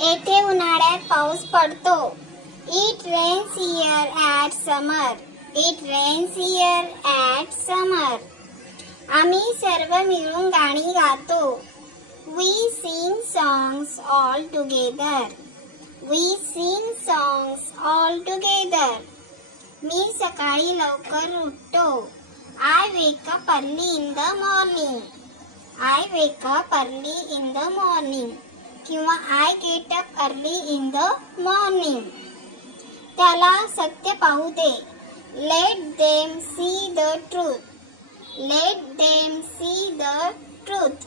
येथे उन्हाळ्यात पाऊस पडतो. It rains here at summer. It rains here at summer. आम्ही सर्व मिळून गाणी गातो. We sing songs all together. We sing songs all together. मी सकाळी लवकर उठतो. I wake up early in the morning. I wake up early in the morning. किंवा I get up early in the morning. त्याला सत्य पाहू दे. Let them see the truth. Let them see the truth.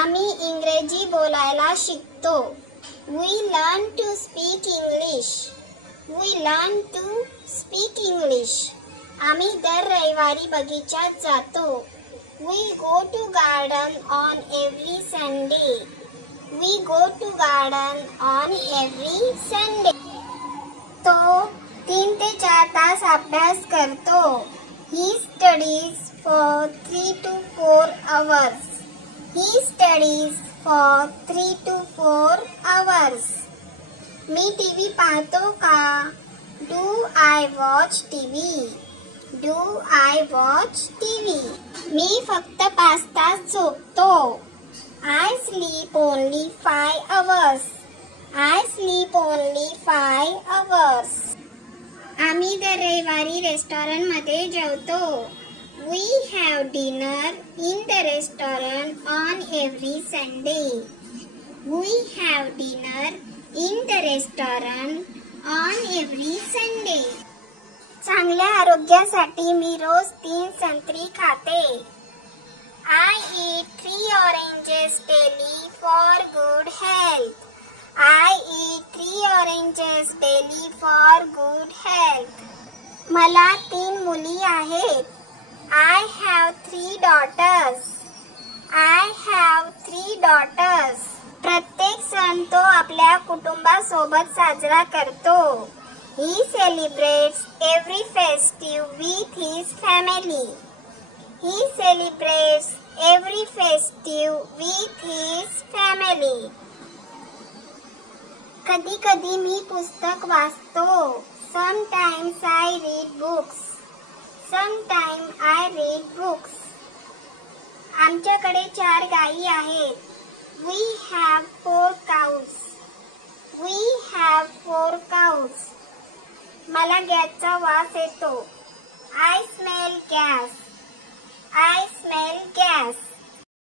आम्ही इंग्रजी बोलायला शिकतो. We learn to speak English. We learn to speak English. आम्ही दर रविवारी बगीचात जातो. We go to garden on every Sunday. We go to garden on every Sunday. तो 3 ते 4 तास अभ्यास करतो. He studies for 3 to 4 hours. He studies for 3 to 4 hours. Me TV पाहतो का? Do I watch TV? Do I watch TV? मी फक्त 5 तास झोपतो. I sleep only 5 hours. I sleep only 5 hours. आम्ही दर रविवारी रेस्टॉरंट मध्ये जेवतो. We have dinner in the restaurant on every Sunday. We have dinner in the restaurant on every Sunday. चांगल्या आरोग्यासाठी मी रोज 3 संत्री खाते. I eat 3 oranges daily for good health. I eat 3 oranges daily for good health. मला 3 मुली आहेत. I have 3 daughters. I have 3 daughters. प्रत्येक सण तो आपल्या कुटुंबासोबत साजरा करतो. He celebrates every festive with his family. He celebrates every festive with his family. कधी कधी मी पुस्तक वाचतो. Sometimes I read books. Sometimes I read books. आमच्याकडे 4 गायी आहेत. We have 4 cows. We have 4 cows. मला गॅसचा वास येतो. I smell gas. I smell gas.